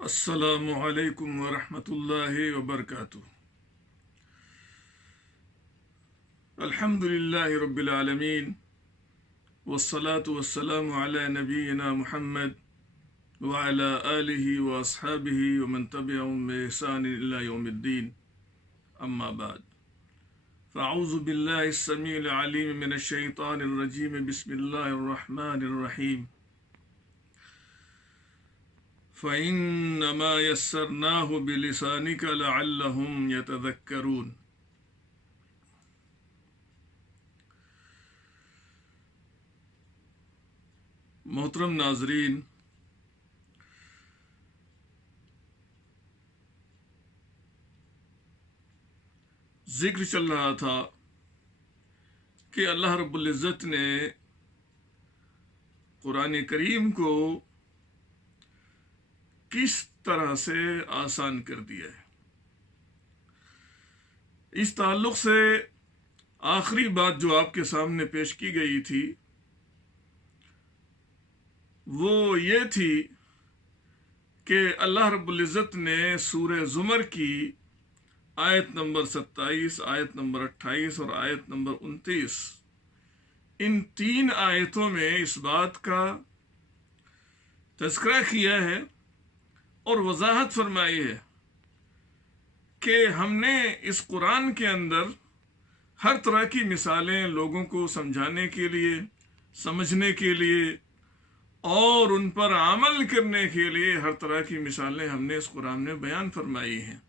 السلام علیکم ورحمۃ اللہ وبرکاتہ۔ الحمد للہ رب العالمین والصلاة والسلام علی نبینا محمد وعلی آلہ واصحابہ ومن تبعهم بإحسان الی یوم الدین، اما بعد فاعوذ باللہ السمیع العلیم من الشیطان الرجیم، بسم اللہ الرحمن الرحیم۔ فَإِنَّمَا يَسَّرْنَاهُ بِلِسَانِكَ لَعَلَّهُمْ يَتَذَكَّرُونَ۔ محترم ناظرین، ذکر چل رہا تھا کہ اللہ رب العزت نے قرآن کریم کو کس طرح سے آسان کر دیا ہے۔ اس تعلق سے آخری بات جو آپ کے سامنے پیش کی گئی تھی وہ یہ تھی کہ اللہ رب العزت نے سورہ زمر کی آیت نمبر 27، آیت نمبر 28 اور آیت نمبر 29، ان 3 آیتوں میں اس بات کا تذکرہ کیا ہے اور وضاحت فرمائی ہے کہ ہم نے اس قرآن کے اندر ہر طرح کی مثالیں لوگوں کو سمجھانے کے لیے، سمجھنے کے لیے اور ان پر عمل کرنے کے لیے ہر طرح کی مثالیں ہم نے اس قرآن میں بیان فرمائی ہیں۔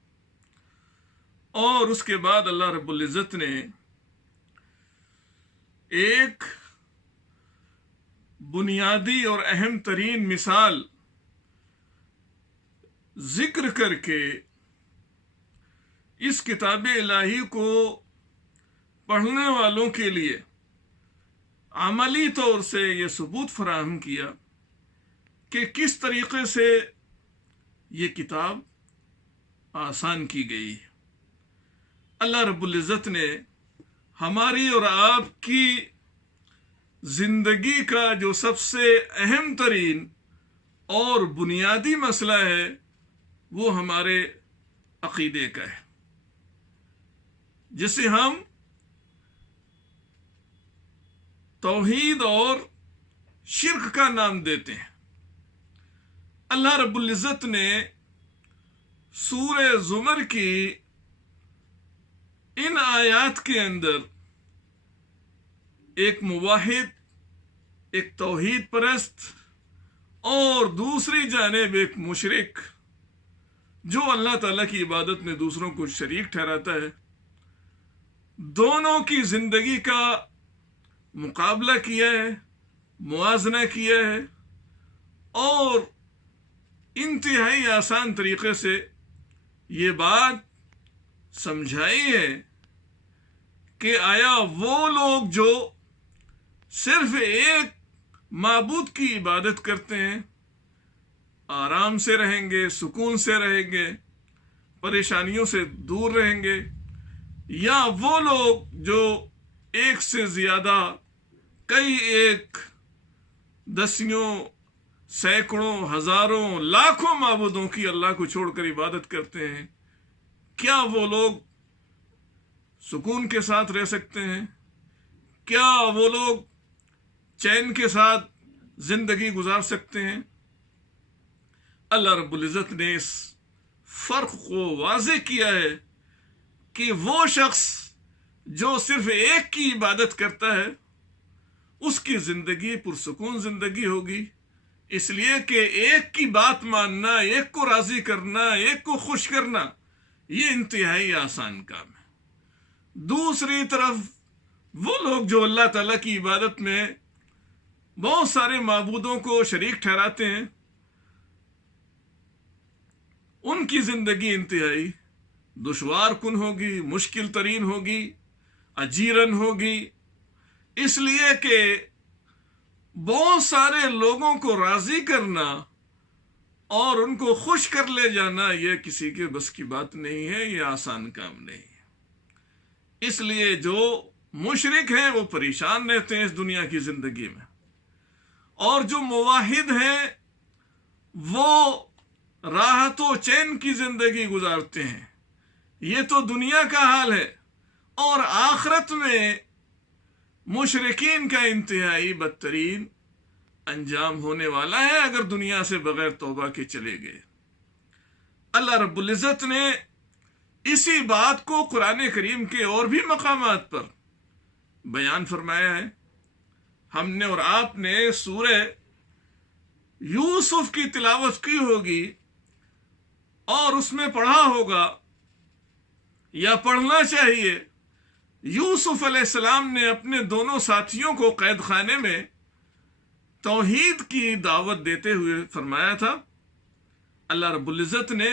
اور اس کے بعد اللہ رب العزت نے ایک بنیادی اور اہم ترین مثال ذکر کر کے اس کتاب الہی کو پڑھنے والوں کے لیے عملی طور سے یہ ثبوت فراہم کیا کہ کس طریقے سے یہ کتاب آسان کی گئی ہے۔ اللہ رب العزت نے ہماری اور آپ کی زندگی کا جو سب سے اہم ترین اور بنیادی مسئلہ ہے وہ ہمارے عقیدے کا ہے، جسے ہم توحید اور شرک کا نام دیتے ہیں۔ اللہ رب العزت نے سورہ زمر کی ان آیات کے اندر ایک موحد، ایک توحید پرست اور دوسری جانب ایک مشرک جو اللہ تعالیٰ کی عبادت میں دوسروں کو شریک ٹھہراتا ہے، دونوں کی زندگی کا مقابلہ کیا ہے، موازنہ کیا ہے اور انتہائی آسان طریقے سے یہ بات سمجھائی ہے کہ آیا وہ لوگ جو صرف ایک معبود کی عبادت کرتے ہیں آرام سے رہیں گے، سکون سے رہیں گے، پریشانیوں سے دور رہیں گے، یا وہ لوگ جو ایک سے زیادہ کئی ایک دسیوں، سینکڑوں، ہزاروں، لاکھوں معبودوں کی اللہ کو چھوڑ کر عبادت کرتے ہیں، کیا وہ لوگ سکون کے ساتھ رہ سکتے ہیں؟ کیا وہ لوگ چین کے ساتھ زندگی گزار سکتے ہیں؟ اللہ رب العزت نے اس فرق کو واضح کیا ہے کہ وہ شخص جو صرف ایک کی عبادت کرتا ہے اس کی زندگی پرسکون زندگی ہوگی، اس لیے کہ ایک کی بات ماننا، ایک کو راضی کرنا، ایک کو خوش کرنا یہ انتہائی آسان کام ہے۔ دوسری طرف وہ لوگ جو اللہ تعالیٰ کی عبادت میں بہت سارے معبودوں کو شریک ٹھہراتے ہیں، ان کی زندگی انتہائی دشوار کن ہوگی، مشکل ترین ہوگی، اجیرن ہوگی، اس لیے کہ بہت سارے لوگوں کو راضی کرنا اور ان کو خوش کر لے جانا یہ کسی کے بس کی بات نہیں ہے، یہ آسان کام نہیں ہے۔ اس لیے جو مشرک ہیں وہ پریشان رہتے ہیں اس دنیا کی زندگی میں، اور جو موحد ہیں وہ راحت و چین کی زندگی گزارتے ہیں. یہ تو دنیا کا حال ہے، اور آخرت میں مشرکین کا انتہائی بدترین انجام ہونے والا ہے اگر دنیا سے بغیر توبہ کے چلے گئے. اللہ رب العزت نے اسی بات کو قرآن کریم کے اور بھی مقامات پر بیان فرمایا ہے. ہم نے اور آپ نے سورہ یوسف کی تلاوت کی ہوگی اور اس میں پڑھا ہوگا یا پڑھنا چاہیے. یوسف علیہ السلام نے اپنے دونوں ساتھیوں کو قید خانے میں توحید کی دعوت دیتے ہوئے فرمایا تھا. اللہ رب العزت نے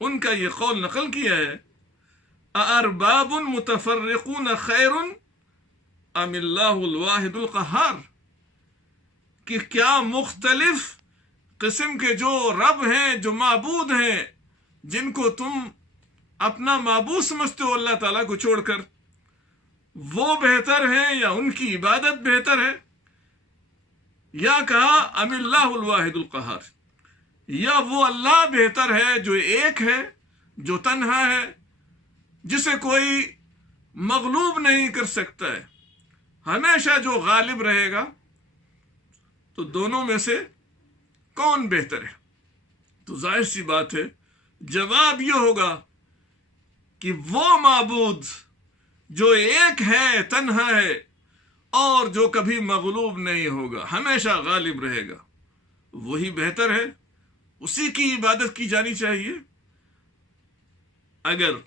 ان کا یہ قول نقل کیا ہے: اَأَرْبَابٌ مُتَفَرِّقُونَ خَيْرٌ ام اللہ الواحد القہار، کہ کیا مختلف قسم کے جو رب ہیں، جو معبود ہیں، جن کو تم اپنا معبود سمجھتے ہو اللہ تعالیٰ کو چھوڑ کر، وہ بہتر ہیں یا ان کی عبادت بہتر ہے؟ یا کہا ام اللہ الواحد القہار، یا وہ اللہ بہتر ہے جو ایک ہے، جو تنہا ہے، جسے کوئی مغلوب نہیں کر سکتا ہے، ہمیشہ جو غالب رہے گا. تو دونوں میں سے کون بہتر ہے؟ تو ظاہر سی بات ہے جواب یہ ہوگا کہ وہ معبود جو ایک ہے، تنہا ہے، اور جو کبھی مغلوب نہیں ہوگا، ہمیشہ غالب رہے گا، وہی بہتر ہے، اسی کی عبادت کی جانی چاہیے. اگر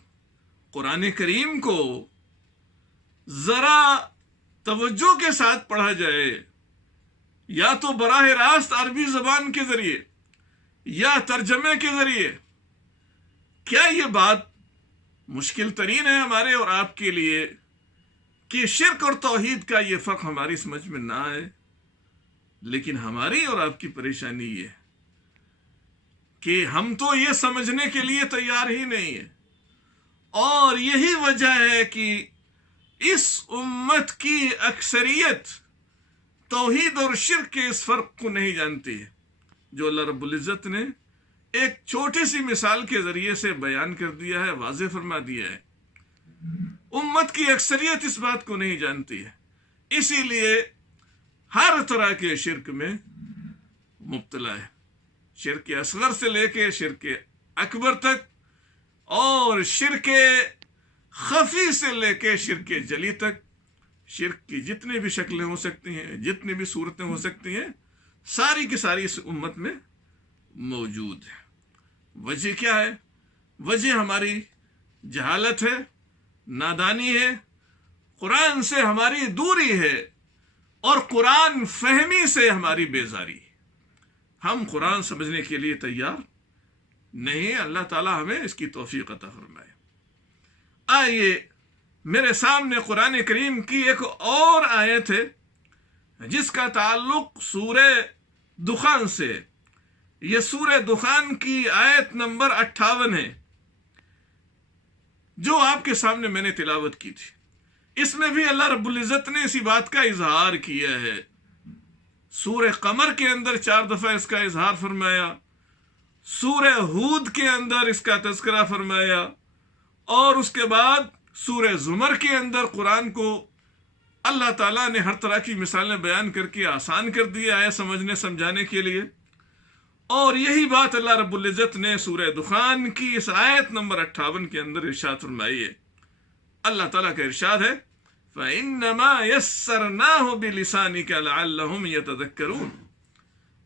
قرآن کریم کو ذرا توجہ کے ساتھ پڑھا جائے، یا تو براہ راست عربی زبان کے ذریعے یا ترجمے کے ذریعے، کیا یہ بات مشکل ترین ہے ہمارے اور آپ کے لیے کہ شرک اور توحید کا یہ فرق ہماری سمجھ میں نہ آئے؟ لیکن ہماری اور آپ کی پریشانی یہ ہے کہ ہم تو یہ سمجھنے کے لیے تیار ہی نہیں ہے، اور یہی وجہ ہے کہ اس امت کی اکثریت توحید اور شرک کے اس فرق کو نہیں جانتی ہے جو اللہ رب العزت نے ایک چھوٹی سی مثال کے ذریعے سے بیان کر دیا ہے، واضح فرما دیا ہے. امت کی اکثریت اس بات کو نہیں جانتی ہے، اسی لیے ہر طرح کے شرک میں مبتلا ہے، شرک اصغر سے لے کے شرک اکبر تک، اور شرک خفی سے لے کے شرک جلی تک. شرک کی جتنی بھی شکلیں ہو سکتی ہیں، جتنی بھی صورتیں ہو سکتی ہیں، ساری کی ساری اس امت میں موجود ہے. وجہ کیا ہے؟ وجہ ہماری جہالت ہے، نادانی ہے، قرآن سے ہماری دوری ہے، اور قرآن فہمی سے ہماری بیزاری ہے. ہم قرآن سمجھنے کے لیے تیار نہیں. اللہ تعالی ہمیں اس کی توفیق عطا فرمائے. آئیے میرے سامنے قرآن کریم کی ایک اور آیت ہے جس کا تعلق سورہ دخان سے. یہ سورہ دخان کی آیت نمبر 58 ہے جو آپ کے سامنے میں نے تلاوت کی تھی. اس میں بھی اللہ رب العزت نے اسی بات کا اظہار کیا ہے. سورہ قمر کے اندر 4 دفعہ اس کا اظہار فرمایا، سورہ ہود کے اندر اس کا تذکرہ فرمایا، اور اس کے بعد سورہ زمر کے اندر قرآن کو اللہ تعالیٰ نے ہر طرح کی مثالیں بیان کر کے آسان کر دیا ہے سمجھنے سمجھانے کے لیے. اور یہی بات اللہ رب العزت نے سورہ دخان کی اس آیت نمبر 58 کے اندر ارشاد فرمائی ہے. اللہ تعالیٰ کا ارشاد ہے فَإِنَّمَا يَسَّرْنَاهُ بِلِسَانِكَ لَعَلَّهُمْ يَتَذَكَّرُونَ.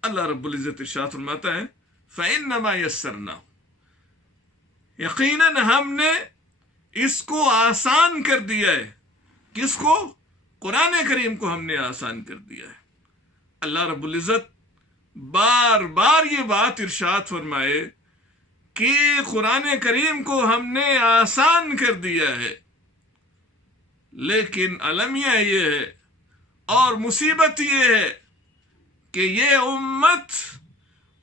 اللہ رب العزت ارشاد فرماتا ہے فَإِنَّمَا يَسَّرْنَاهُ، یقیناً ہم نے اس کو آسان کر دیا ہے. کس کو؟ قرآن کریم کو ہم نے آسان کر دیا ہے. اللہ رب العزت بار بار یہ بات ارشاد فرمائے کہ قرآن کریم کو ہم نے آسان کر دیا ہے، لیکن المیہ یہ ہے اور مصیبت یہ ہے کہ یہ امت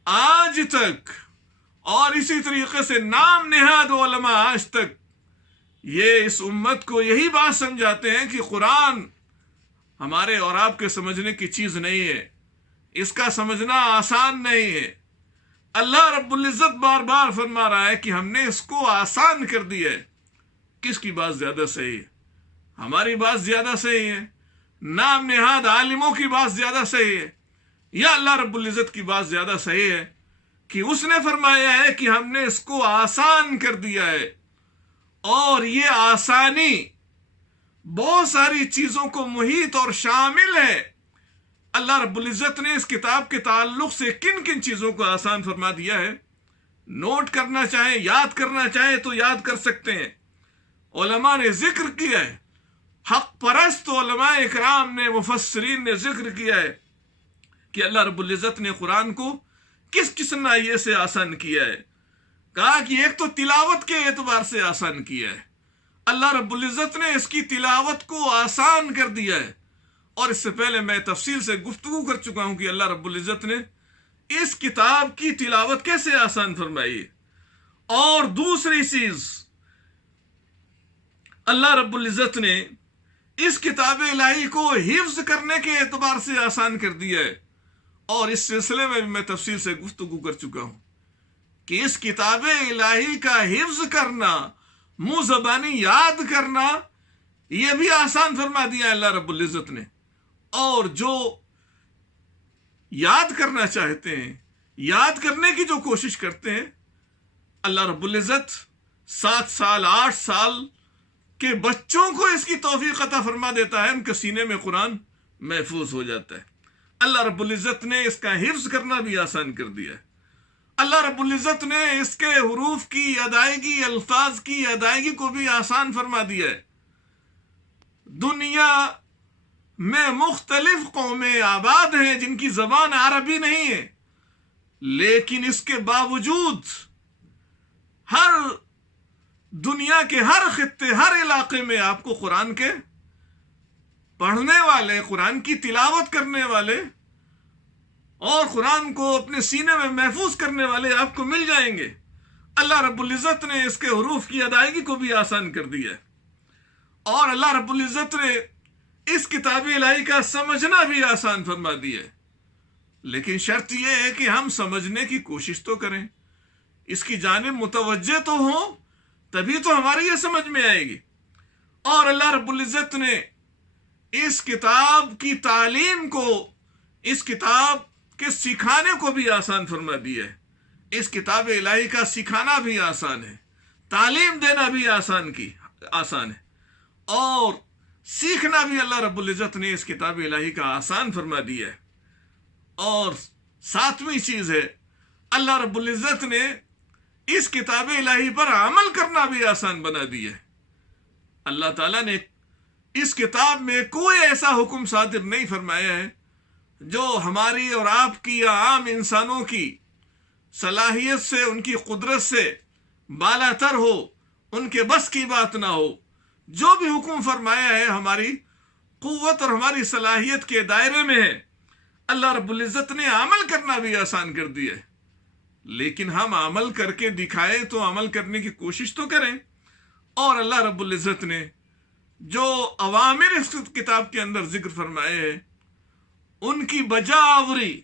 آج تک، اور اسی طریقے سے نام نہاد علماء آج تک، یہ اس امت کو یہی بات سمجھاتے ہیں کہ قرآن ہمارے اور آپ کے سمجھنے کی چیز نہیں ہے، اس کا سمجھنا آسان نہیں ہے. اللہ رب العزت بار بار فرما رہا ہے کہ ہم نے اس کو آسان کر دیا ہے۔ کس کی بات زیادہ صحیح ہے؟ ہماری بات زیادہ صحیح ہے؟ نام نہاد عالموں کی بات زیادہ صحیح ہے؟ یا اللہ رب العزت کی بات زیادہ صحیح ہے کہ اس نے فرمایا ہے کہ ہم نے اس کو آسان کر دیا ہے؟ اور یہ آسانی بہت ساری چیزوں کو محیط اور شامل ہے۔ اللہ رب العزت نے اس کتاب کے تعلق سے کن کن چیزوں کو آسان فرما دیا ہے؟ نوٹ کرنا چاہیں، یاد کرنا چاہیں تو یاد کر سکتے ہیں۔ علماء نے ذکر کیا ہے، حق پرست علماء اکرام نے، مفسرین نے ذکر کیا ہے کہ اللہ رب العزت نے قرآن کو کس کس ناحیے سے آسان کیا ہے۔ کہا کہ ایک تو تلاوت کے اعتبار سے آسان کیا ہے، اللہ رب العزت نے اس کی تلاوت کو آسان کر دیا ہے۔ اور اس سے پہلے میں تفصیل سے گفتگو کر چکا ہوں کہ اللہ رب العزت نے اس کتاب کی تلاوت کیسے آسان فرمائی ہے۔ اور دوسری چیز، اللہ رب العزت نے اس کتاب الہی کو حفظ کرنے کے اعتبار سے آسان کر دیا ہے۔ اور اس سلسلے میں بھی میں تفصیل سے گفتگو کر چکا ہوں کہ اس کتاب الہی کا حفظ کرنا، منہ زبانی یاد کرنا، یہ بھی آسان فرما دیا اللہ رب العزت نے۔ اور جو یاد کرنا چاہتے ہیں، یاد کرنے کی جو کوشش کرتے ہیں، اللہ رب العزت 7 سال 8 سال کے بچوں کو اس کی توفیق عطا فرما دیتا ہے، ان کے سینے میں قرآن محفوظ ہو جاتا ہے۔ اللہ رب العزت نے اس کا حفظ کرنا بھی آسان کر دیا ہے۔ اللہ رب العزت نے اس کے حروف کی ادائیگی، الفاظ کی ادائیگی کو بھی آسان فرما دیا ہے۔ دنیا میں مختلف قومیں آباد ہیں جن کی زبان عربی نہیں ہے، لیکن اس کے باوجود ہر دنیا کے ہر خطے، ہر علاقے میں آپ کو قرآن کے پڑھنے والے، قرآن کی تلاوت کرنے والے اور قرآن کو اپنے سینے میں محفوظ کرنے والے آپ کو مل جائیں گے۔ اللہ رب العزت نے اس کے حروف کی ادائیگی کو بھی آسان کر دیا ہے۔ اور اللہ رب العزت نے اس کتاب الہی کا سمجھنا بھی آسان فرما دیا ہے۔ لیکن شرط یہ ہے کہ ہم سمجھنے کی کوشش تو کریں، اس کی جانب متوجہ تو ہوں، تبھی تو ہماری یہ سمجھ میں آئے گی۔ اور اللہ رب العزت نے اس کتاب کی تعلیم کو، اس کتاب کے سکھانے کو بھی آسان فرما دیا ہے۔ اس کتاب الہی کا سکھانا بھی آسان ہے، تعلیم دینا بھی آسان ہے، اور سیکھنا بھی اللہ رب العزت نے اس کتاب الہی کا آسان فرما دیا ہے۔ اور 7ویں چیز ہے، اللہ رب العزت نے اس کتاب الہی پر عمل کرنا بھی آسان بنا دیا ہے۔ اللہ تعالیٰ نے اس کتاب میں کوئی ایسا حکم صادر نہیں فرمایا ہے جو ہماری اور آپ کی یا عام انسانوں کی صلاحیت سے، ان کی قدرت سے بالا تر ہو، ان کے بس کی بات نہ ہو۔ جو بھی حکم فرمایا ہے ہماری قوت اور ہماری صلاحیت کے دائرے میں ہے۔ اللہ رب العزت نے عمل کرنا بھی آسان کر دیا ہے، لیکن ہم عمل کر کے دکھائیں تو عمل کرنے کی کوشش تو کریں۔ اور اللہ رب العزت نے جو اوامر اس کتاب کے اندر ذکر فرمائے ہیں، ان کی بجا آوری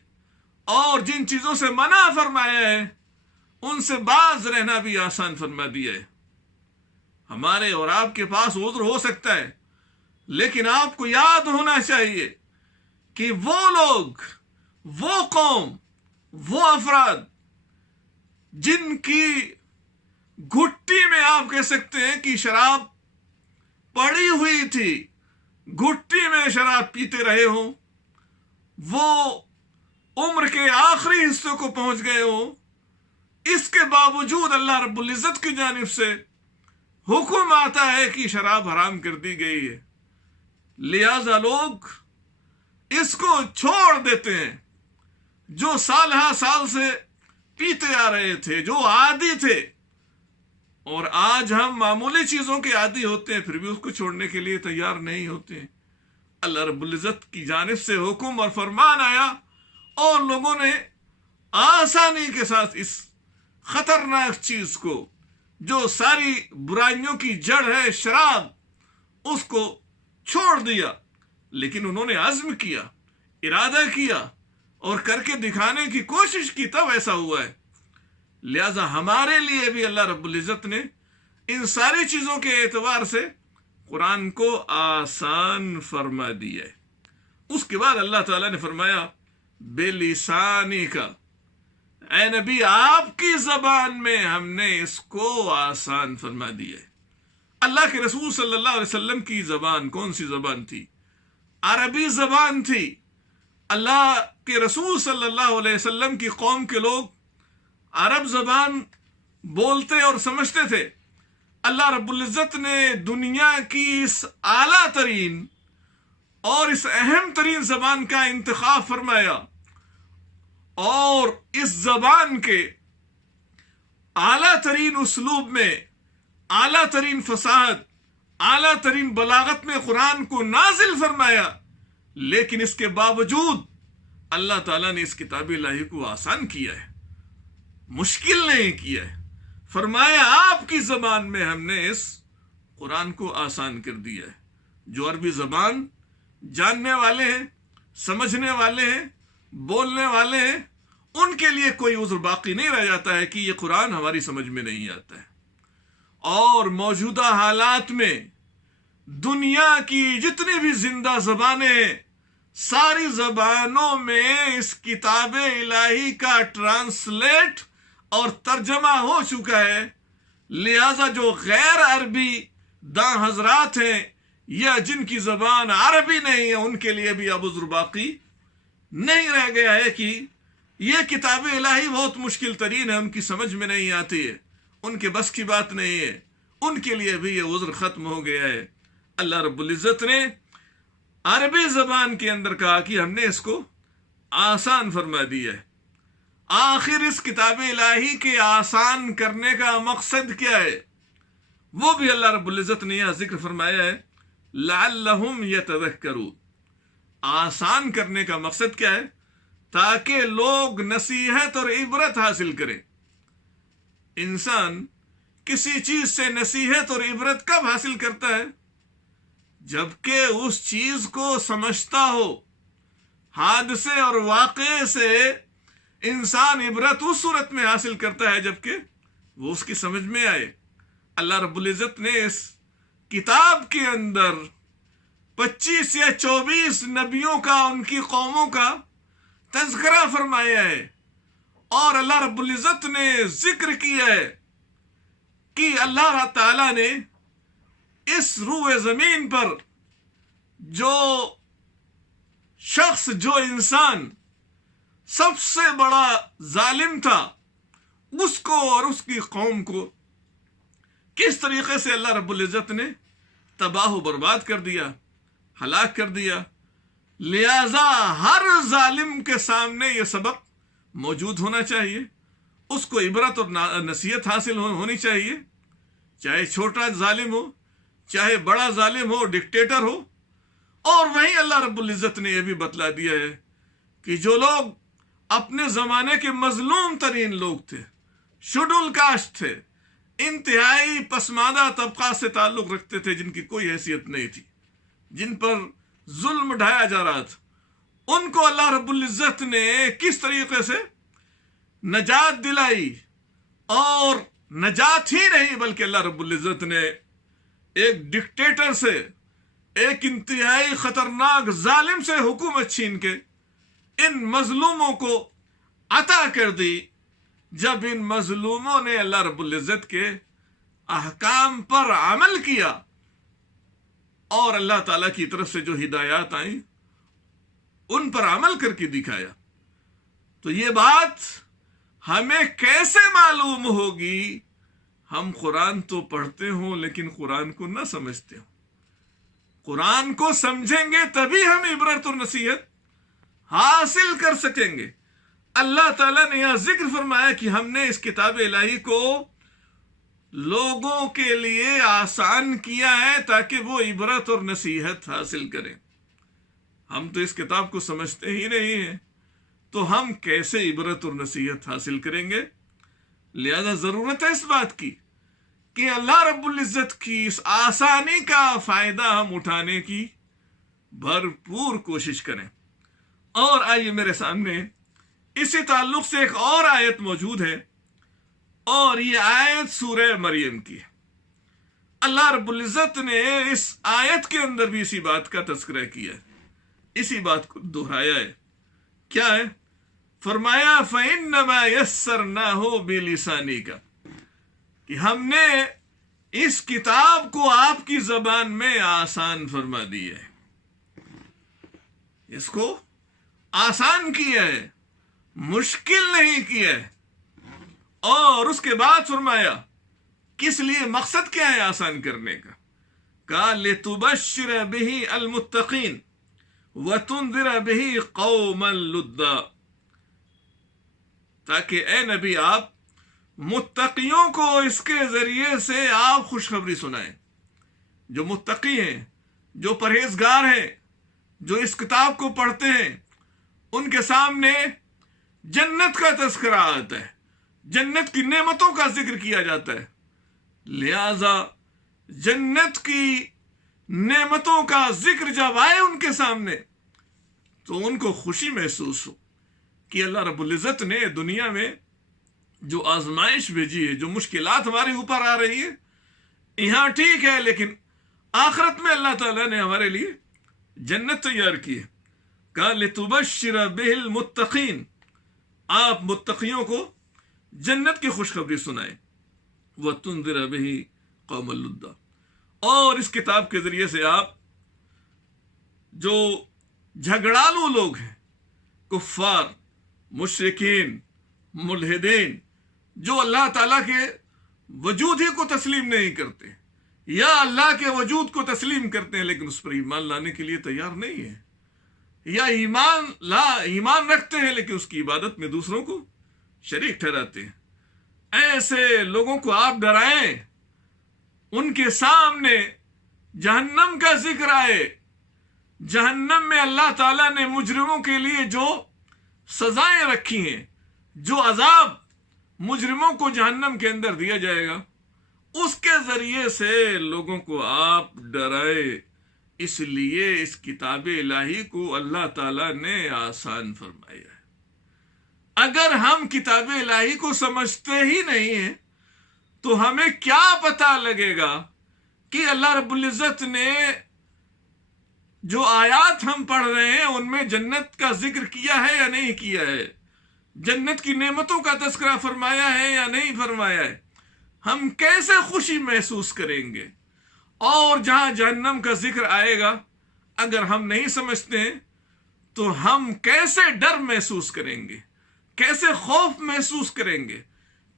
اور جن چیزوں سے منع فرمایا ہے، ان سے باز رہنا بھی آسان فرما دیا ہے۔ ہمارے اور آپ کے پاس عذر ہو سکتا ہے، لیکن آپ کو یاد ہونا چاہیے کہ وہ لوگ، وہ قوم، وہ افراد جن کی گھٹی میں آپ کہہ سکتے ہیں کہ شراب پڑی ہوئی تھی، گھٹی میں شراب پیتے رہے ہوں، وہ عمر کے آخری حصے کو پہنچ گئے ہوں، اس کے باوجود اللہ رب العزت کی جانب سے حکم آتا ہے کہ شراب حرام کر دی گئی ہے، لہذا لوگ اس کو چھوڑ دیتے ہیں۔ جو سال ہا سال سے پیتے آ رہے تھے، جو عادی تھے، اور آج ہم معمولی چیزوں کے عادی ہوتے ہیں پھر بھی اس کو چھوڑنے کے لیے تیار نہیں ہوتے ہیں۔ اللہ رب العزت کی جانب سے حکم اور فرمان آیا اور لوگوں نے آسانی کے ساتھ اس خطرناک چیز کو، جو ساری برائیوں کی جڑ ہے شراب، اس کو چھوڑ دیا۔ لیکن انہوں نے عزم کیا، ارادہ کیا اور کر کے دکھانے کی کوشش کی، تب ایسا ہوا ہے۔ لہذا ہمارے لیے بھی اللہ رب العزت نے ان ساری چیزوں کے اعتبار سے قرآن کو آسان فرما دیا ہے۔ اس کے بعد اللہ تعالیٰ نے فرمایا بِلِسَانِكَ، اے نبی آپ کی زبان میں ہم نے اس کو آسان فرما دیا ہے۔ اللہ کے رسول صلی اللہ علیہ وسلم کی زبان کون سی زبان تھی؟ عربی زبان تھی۔ اللہ کے رسول صلی اللہ علیہ وسلم کی قوم کے لوگ عرب زبان بولتے اور سمجھتے تھے۔ اللہ رب العزت نے دنیا کی اس اعلیٰ ترین اور اس اہم ترین زبان کا انتخاب فرمایا، اور اس زبان کے اعلیٰ ترین اسلوب میں، اعلیٰ ترین فصاحت، اعلیٰ ترین بلاغت میں قرآن کو نازل فرمایا۔ لیکن اس کے باوجود اللہ تعالیٰ نے اس کتاب الہی کو آسان کیا ہے، مشکل نہیں کیا ہے۔ فرمایا آپ کی زبان میں ہم نے اس قرآن کو آسان کر دیا ہے۔ جو عربی زبان جاننے والے ہیں، سمجھنے والے ہیں، بولنے والے ہیں، ان کے لیے کوئی عذر باقی نہیں رہ جاتا ہے کہ یہ قرآن ہماری سمجھ میں نہیں آتا ہے۔ اور موجودہ حالات میں دنیا کی جتنی بھی زندہ زبانیں ہیں، ساری زبانوں میں اس کتاب الہی کا ٹرانسلیٹ اور ترجمہ ہو چکا ہے۔ لہذا جو غیر عربی داں حضرات ہیں یا جن کی زبان عربی نہیں ہے، ان کے لیے بھی اب عذر باقی نہیں رہ گیا ہے کہ یہ کتاب الہی بہت مشکل ترین ہے، ان کی سمجھ میں نہیں آتی ہے، ان کے بس کی بات نہیں ہے۔ ان کے لیے بھی یہ عذر ختم ہو گیا ہے۔ اللہ رب العزت نے عربی زبان کے اندر کہا کہ ہم نے اس کو آسان فرما دیا ہے۔ آخر اس کتاب الہی کے آسان کرنے کا مقصد کیا ہے؟ وہ بھی اللہ رب العزت نے یہاں ذکر فرمایا ہے، لعلہم یتذکرون۔ آسان کرنے کا مقصد کیا ہے؟ تاکہ لوگ نصیحت اور عبرت حاصل کریں۔ انسان کسی چیز سے نصیحت اور عبرت کب حاصل کرتا ہے؟ جبکہ اس چیز کو سمجھتا ہو۔ حادثے اور واقعے سے انسان عبرت اس صورت میں حاصل کرتا ہے جبکہ وہ اس کی سمجھ میں آئے۔ اللہ رب العزت نے اس کتاب کے اندر 25 یا 24 نبیوں کا، ان کی قوموں کا تذکرہ فرمایا ہے، اور اللہ رب العزت نے ذکر کیا ہے کہ اللہ تعالیٰ نے اس روئے زمین پر جو شخص، جو انسان سب سے بڑا ظالم تھا، اس کو اور اس کی قوم کو کس طریقے سے اللہ رب العزت نے تباہ و برباد کر دیا، ہلاک کر دیا۔ لہذا ہر ظالم کے سامنے یہ سبق موجود ہونا چاہیے، اس کو عبرت اور نصیحت حاصل ہونی چاہیے، چاہے چھوٹا ظالم ہو، چاہے بڑا ظالم ہو، ڈکٹیٹر ہو۔ اور وہیں اللہ رب العزت نے یہ بھی بتلا دیا ہے کہ جو لوگ اپنے زمانے کے مظلوم ترین لوگ تھے، شیڈول کاسٹ تھے، انتہائی پسماندہ طبقات سے تعلق رکھتے تھے، جن کی کوئی حیثیت نہیں تھی، جن پر ظلم ڈھایا جا رہا تھا، ان کو اللہ رب العزت نے کس طریقے سے نجات دلائی، اور نجات ہی نہیں بلکہ اللہ رب العزت نے ایک ڈکٹیٹر سے، ایک انتہائی خطرناک ظالم سے حکومت چھین کے ان مظلوموں کو عطا کر دی۔ جب ان مظلوموں نے اللہ رب العزت کے احکام پر عمل کیا اور اللہ تعالیٰ کی طرف سے جو ہدایات آئیں ان پر عمل کر کے دکھایا، تو یہ بات ہمیں کیسے معلوم ہوگی؟ ہم قرآن تو پڑھتے ہوں لیکن قرآن کو نہ سمجھتے ہوں۔ قرآن کو سمجھیں گے تبھی ہم عبرت اور نصیحت حاصل کر سکیں گے۔ اللہ تعالیٰ نے یہاں ذکر فرمایا کہ ہم نے اس کتاب الہی کو لوگوں کے لیے آسان کیا ہے تاکہ وہ عبرت اور نصیحت حاصل کریں۔ ہم تو اس کتاب کو سمجھتے ہی نہیں ہیں، تو ہم کیسے عبرت اور نصیحت حاصل کریں گے؟ لہذا ضرورت ہے اس بات کی کہ اللہ رب العزت کی اس آسانی کا فائدہ ہم اٹھانے کی بھرپور کوشش کریں۔ اور آئیے میرے سامنے اسی تعلق سے ایک اور آیت موجود ہے اور یہ آیت سورہ مریم کی ہے۔ اللہ رب العزت نے اس آیت کے اندر بھی اسی بات کا تذکرہ کیا ہے، اسی بات کو دہرایا ہے۔ کیا ہے؟ فرمایا فَإِنَّمَا يَسَّرْنَاهُ بِلِسَانِكَ کہ ہم نے اس کتاب کو آپ کی زبان میں آسان فرما دیا ہے، اس کو آسان کیا ہے، مشکل نہیں کیا ہے۔ اور اس کے بعد فرمایا کس لیے، مقصد کیا ہے آسان کرنے کا؟ کہا لِتُبَشِّرَ بِهِ الْمُتَّقِينَ وَتُنذِرَ بِهِ قَوْمًا لُدًّا، تاکہ اے نبی آپ متقیوں کو اس کے ذریعے سے آپ خوشخبری سنائیں۔ جو متقی ہیں، جو پرہیزگار ہیں، جو اس کتاب کو پڑھتے ہیں، ان کے سامنے جنت کا تذکرہ آتا ہے، جنت کی نعمتوں کا ذکر کیا جاتا ہے۔ لہذا جنت کی نعمتوں کا ذکر جب آئے ان کے سامنے تو ان کو خوشی محسوس ہو کہ اللہ رب العزت نے دنیا میں جو آزمائش بھیجی ہے، جو مشکلات ہمارے اوپر آ رہی ہے، یہاں ٹھیک ہے، لیکن آخرت میں اللہ تعالیٰ نے ہمارے لیے جنت تیار کی ہے۔ کہا لِتُبَشِّرَ بِهِ الْمُتَّقِينَ، آپ متقیوں کو جنت کی خوشخبری سنائیں۔ وَتُنذِرَ بِهِ قَوْمًا لُدًّا، اور اس کتاب کے ذریعے سے آپ جو جھگڑالو لوگ ہیں، کفار، مشرکین، ملحدین، جو اللہ تعالیٰ کے وجود ہی کو تسلیم نہیں کرتے، یا اللہ کے وجود کو تسلیم کرتے ہیں لیکن اس پر ایمان لانے کے لیے تیار نہیں ہے، یا ایمان رکھتے ہیں لیکن اس کی عبادت میں دوسروں کو شریک ٹھہراتے ہیں، ایسے لوگوں کو آپ ڈرائیں، ان کے سامنے جہنم کا ذکر آئے، جہنم میں اللہ تعالیٰ نے مجرموں کے لیے جو سزائیں رکھی ہیں، جو عذاب مجرموں کو جہنم کے اندر دیا جائے گا، اس کے ذریعے سے لوگوں کو آپ ڈرائے۔ اس لیے اس کتاب الہی کو اللہ تعالیٰ نے آسان فرمایا ہے۔ اگر ہم کتاب الہی کو سمجھتے ہی نہیں ہیں تو ہمیں کیا پتہ لگے گا کہ اللہ رب العزت نے جو آیات ہم پڑھ رہے ہیں ان میں جنت کا ذکر کیا ہے یا نہیں کیا ہے، جنت کی نعمتوں کا تذکرہ فرمایا ہے یا نہیں فرمایا ہے۔ ہم کیسے خوشی محسوس کریں گے؟ اور جہاں جہنم کا ذکر آئے گا اگر ہم نہیں سمجھتے ہیں تو ہم کیسے ڈر محسوس کریں گے، کیسے خوف محسوس کریں گے،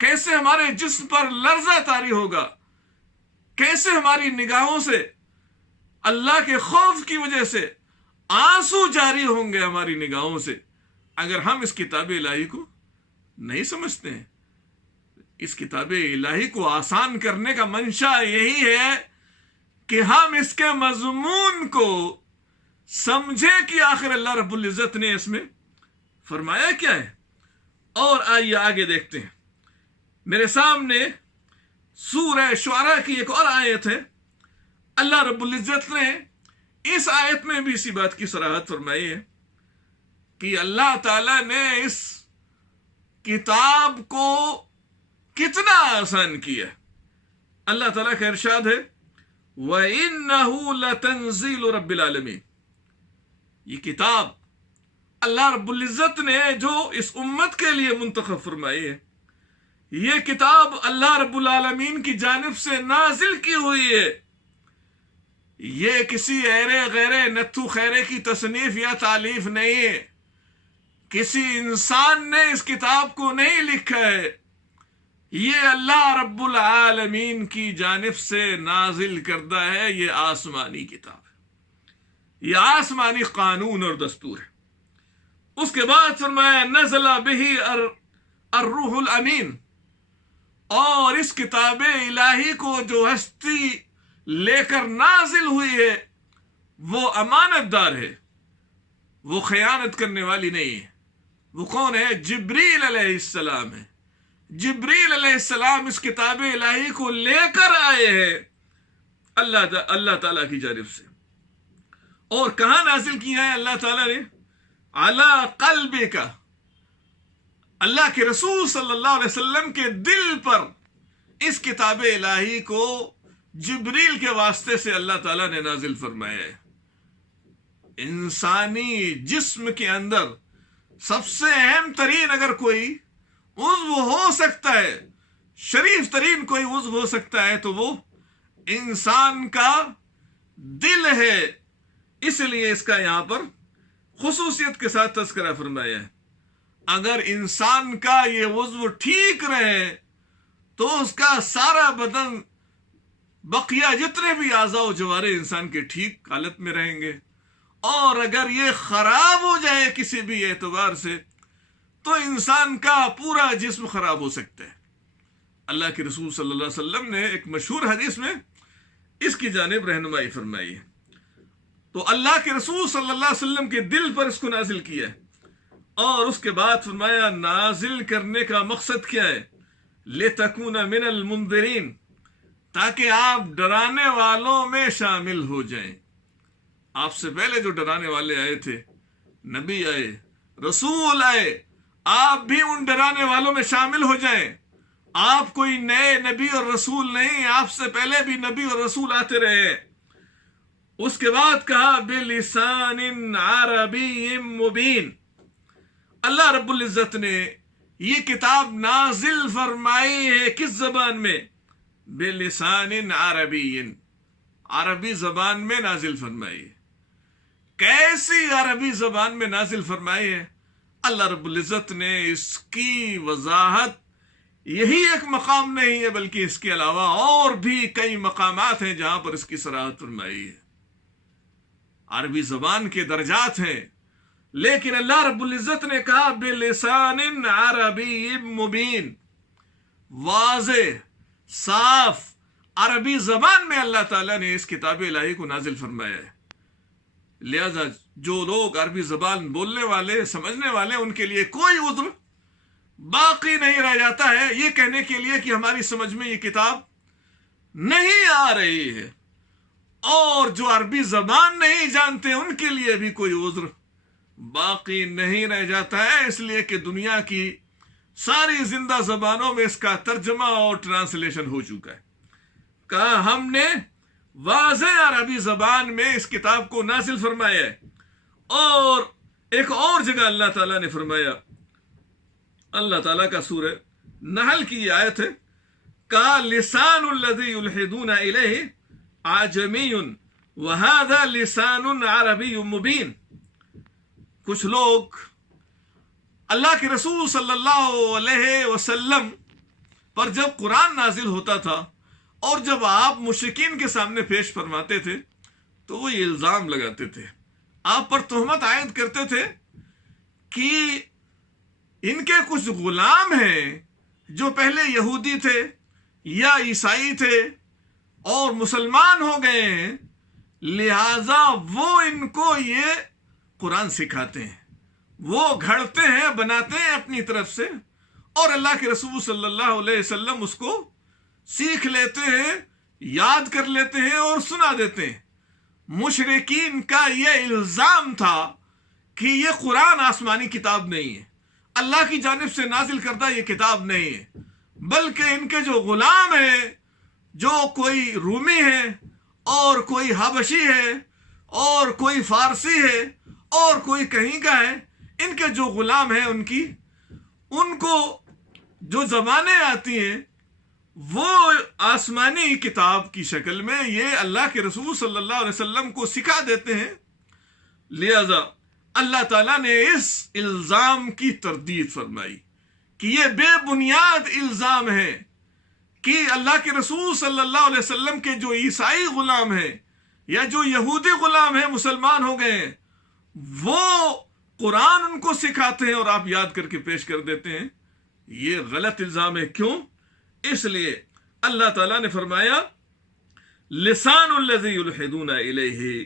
کیسے ہمارے جسم پر لرزہ طاری ہوگا، کیسے ہماری نگاہوں سے اللہ کے خوف کی وجہ سے آنسو جاری ہوں گے ہماری نگاہوں سے، اگر ہم اس کتاب الہی کو نہیں سمجھتے ہیں۔ اس کتاب الہی کو آسان کرنے کا منشا یہی ہے کہ ہم اس کے مضمون کو سمجھیں کہ آخر اللہ رب العزت نے اس میں فرمایا کیا ہے۔ اور آئیے آگے دیکھتے ہیں، میرے سامنے سورہ شعراء کی ایک اور آیت ہے۔ اللہ رب العزت نے اس آیت میں بھی اسی بات کی صراحت فرمائی ہے کہ اللہ تعالیٰ نے اس کتاب کو کتنا آسان کیا۔ اللہ تعالیٰ کا ارشاد ہے وَإِنَّهُ لَتَنزِيلُ رَبِّ الْعَالَمِينَ، یہ کتاب اللہ رب العزت نے جو اس امت کے لیے منتخب فرمائی ہے، یہ کتاب اللہ رب العالمین کی جانب سے نازل کی ہوئی ہے۔ یہ کسی ایرے غیرے نتھو خیرے کی تصنیف یا تالیف نہیں ہے، کسی انسان نے اس کتاب کو نہیں لکھا ہے، یہ اللہ رب العالمین کی جانب سے نازل کردہ ہے، یہ آسمانی کتاب ہے، یہ آسمانی قانون اور دستور ہے۔ اس کے بعد فرمایا نزل بہ الروح الامین، اور اس کتاب الہی کو جو ہستی لے کر نازل ہوئی ہے وہ امانت دار ہے، وہ خیانت کرنے والی نہیں ہے۔ وہ کون ہے؟ جبریل علیہ السلام ہے۔ جبریل علیہ السلام اس کتاب الہی کو لے کر آئے ہیں اللہ تعالیٰ کی جانب سے۔ اور کہاں نازل کیا ہے اللہ تعالیٰ نے؟ علی قلبک، اللہ کے رسول صلی اللہ علیہ وسلم کے دل پر اس کتاب الہی کو جبریل کے واسطے سے اللہ تعالیٰ نے نازل فرمایا ہے۔ انسانی جسم کے اندر سب سے اہم ترین اگر کوئی عضو ہو سکتا ہے، شریف ترین کوئی عضو ہو سکتا ہے، تو وہ انسان کا دل ہے۔ اس لیے اس کا یہاں پر خصوصیت کے ساتھ تذکرہ فرمایا ہے۔ اگر انسان کا یہ عضو ٹھیک رہے تو اس کا سارا بدن، بقیہ جتنے بھی اعضاء و جوارے انسان کے ٹھیک حالت میں رہیں گے، اور اگر یہ خراب ہو جائے کسی بھی اعتبار سے تو انسان کا پورا جسم خراب ہو سکتا ہے۔ اللہ کے رسول صلی اللہ علیہ وسلم نے ایک مشہور حدیث میں اس کی جانب رہنمائی فرمائی ہے۔ تو اللہ کے رسول صلی اللہ علیہ وسلم کے دل پر اس کو نازل کیا ہے، اور اس کے بعد فرمایا نازل کرنے کا مقصد کیا ہے؟ لِتَكُونَ مِنَ الْمُنذِرِينَ، تاکہ آپ ڈرانے والوں میں شامل ہو جائیں۔ آپ سے پہلے جو ڈرانے والے آئے تھے، نبی آئے، رسول آئے، آپ بھی ان ڈرانے والوں میں شامل ہو جائیں۔ آپ کوئی نئے نبی اور رسول نہیں، آپ سے پہلے بھی نبی اور رسول آتے رہے۔ اس کے بعد کہا بِلِسَانٍ عَرَبِيٍّ مُبِينٍ، اللہ رب العزت نے یہ کتاب نازل فرمائی ہے کس زبان میں؟ بِلِسَانٍ عَرَبِيٍّ، عربی زبان میں نازل فرمائی ہے۔ کیسی عربی زبان میں نازل فرمائی ہے؟ اللہ رب العزت نے اس کی وضاحت یہی ایک مقام نہیں ہے، بلکہ اس کے علاوہ اور بھی کئی مقامات ہیں جہاں پر اس کی صراحت فرمائی ہے۔ عربی زبان کے درجات ہیں، لیکن اللہ رب العزت نے کہا بِلِسَانٍ عَرَبِيٍّ مُبِينٍ، واضح صاف عربی زبان میں اللہ تعالیٰ نے اس کتاب الہی کو نازل فرمایا ہے۔ لہذا جو لوگ عربی زبان بولنے والے، سمجھنے والے، ان کے لیے کوئی عذر باقی نہیں رہ جاتا ہے یہ کہنے کے لیے کہ ہماری سمجھ میں یہ کتاب نہیں آ رہی ہے، اور جو عربی زبان نہیں جانتے ان کے لیے بھی کوئی عذر باقی نہیں رہ جاتا ہے، اس لیے کہ دنیا کی ساری زندہ زبانوں میں اس کا ترجمہ اور ٹرانسلیشن ہو چکا ہے۔ کہا ہم نے واضح عربی زبان میں اس کتاب کو نازل فرمایا ہے۔ اور ایک اور جگہ اللہ تعالیٰ نے فرمایا، اللہ تعالیٰ کا سورہ نحل کی یہ آیت ہے، کہا لسان الذی یلحدون الیہ اعجمی وہذا لسان عربی مبین۔ کچھ لوگ اللہ کے رسول صلی اللہ علیہ وسلم پر جب قرآن نازل ہوتا تھا اور جب آپ مشرکین کے سامنے پیش فرماتے تھے تو وہ یہ الزام لگاتے تھے، آپ پر تہمت عائد کرتے تھے کہ ان کے کچھ غلام ہیں جو پہلے یہودی تھے یا عیسائی تھے اور مسلمان ہو گئے ہیں، لہذا وہ ان کو یہ قرآن سکھاتے ہیں، وہ گھڑتے ہیں، بناتے ہیں اپنی طرف سے، اور اللہ کے رسول صلی اللہ علیہ وسلم اس کو سیکھ لیتے ہیں، یاد کر لیتے ہیں اور سنا دیتے ہیں۔ مشرکین کا یہ الزام تھا کہ یہ قرآن آسمانی کتاب نہیں ہے، اللہ کی جانب سے نازل کردہ یہ کتاب نہیں ہے، بلکہ ان کے جو غلام ہیں، جو کوئی رومی ہے اور کوئی حبشی ہے اور کوئی فارسی ہے اور کوئی کہیں کا ہے، ان کے جو غلام ہیں ان کو جو زبانیں آتی ہیں وہ آسمانی کتاب کی شکل میں یہ اللہ کے رسول صلی اللہ علیہ وسلم کو سکھا دیتے ہیں۔ لہذا اللہ تعالیٰ نے اس الزام کی تردید فرمائی کہ یہ بے بنیاد الزام ہے کہ اللہ کے رسول صلی اللہ علیہ وسلم کے جو عیسائی غلام ہیں یا جو یہودی غلام ہیں، مسلمان ہو گئے ہیں، وہ قرآن ان کو سکھاتے ہیں اور آپ یاد کر کے پیش کر دیتے ہیں۔ یہ غلط الزام ہے۔ کیوں؟ اس لیے اللہ تعالیٰ نے فرمایا لسان الذی یلحدون الیہ،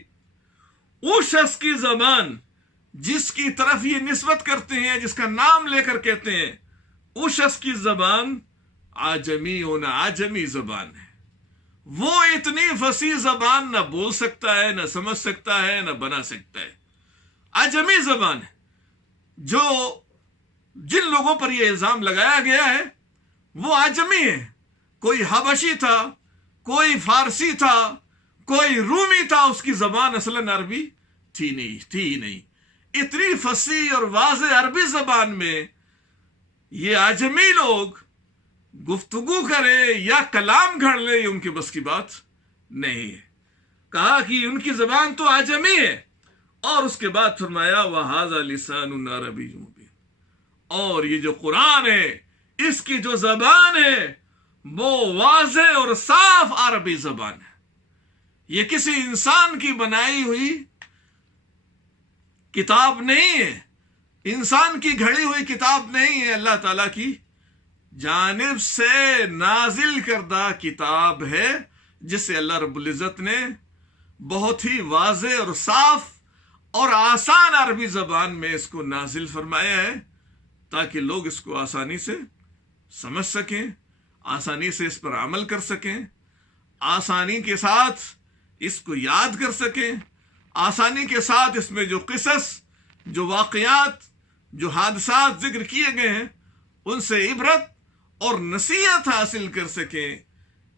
اس شخص کی زبان جس کی طرف یہ نسبت کرتے ہیں، جس کا نام لے کر کہتے ہیں، اس شخص کی زبان عجمی زبان ہے۔ وہ اتنی فصیح زبان نہ بول سکتا ہے، نہ سمجھ سکتا ہے، نہ بنا سکتا ہے۔ عجمی زبان ہے جو جن لوگوں پر یہ الزام لگایا گیا ہے وہ آجمی ہے. کوئی حبشی تھا، کوئی فارسی تھا، کوئی رومی تھا، اس کی زبان اصلاً عربی تھی نہیں. اتنی فصیح اور واضح عربی زبان میں یہ آجمی لوگ گفتگو کرے یا کلام گھڑ لے، یہ ان کے بس کی بات نہیں ہے. کہا کہ ان کی زبان تو آجمی ہے، اور اس کے بعد فرمایا وَهَذَا لِسَانٌ عَرَبِيٌّ مُبِينٌ، اور یہ جو قرآن ہے اس کی جو زبان ہے وہ واضح اور صاف عربی زبان ہے. یہ کسی انسان کی بنائی ہوئی کتاب نہیں ہے، انسان کی گھڑی ہوئی کتاب نہیں ہے، اللہ تعالیٰ کی جانب سے نازل کردہ کتاب ہے، جسے اللہ رب العزت نے بہت ہی واضح اور صاف اور آسان عربی زبان میں اس کو نازل فرمایا ہے، تاکہ لوگ اس کو آسانی سے سمجھ سکیں، آسانی سے اس پر عمل کر سکیں، آسانی کے ساتھ اس کو یاد کر سکیں، آسانی کے ساتھ اس میں جو قصص، جو واقعات، جو حادثات ذکر کیے گئے ہیں ان سے عبرت اور نصیحت حاصل کر سکیں.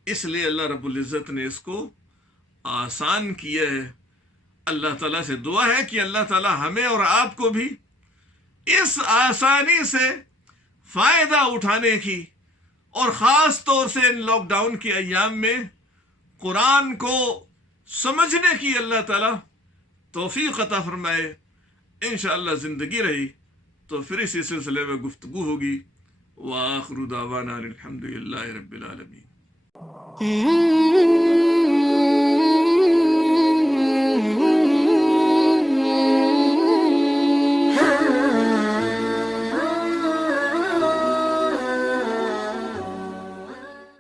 اس لیے اللہ رب العزت نے اس کو آسان کیا ہے. اللہ تعالیٰ سے دعا ہے کہ اللہ تعالیٰ ہمیں اور آپ کو بھی اس آسانی سے فائدہ اٹھانے کی، اور خاص طور سے ان لاک ڈاؤن کے ایام میں قرآن کو سمجھنے کی اللہ تعالیٰ توفیق عطا فرمائے. انشاءاللہ زندگی رہی تو پھر اسی سلسلے میں گفتگو ہوگی. وآخر دعوانا الحمدللہ رب العالمین.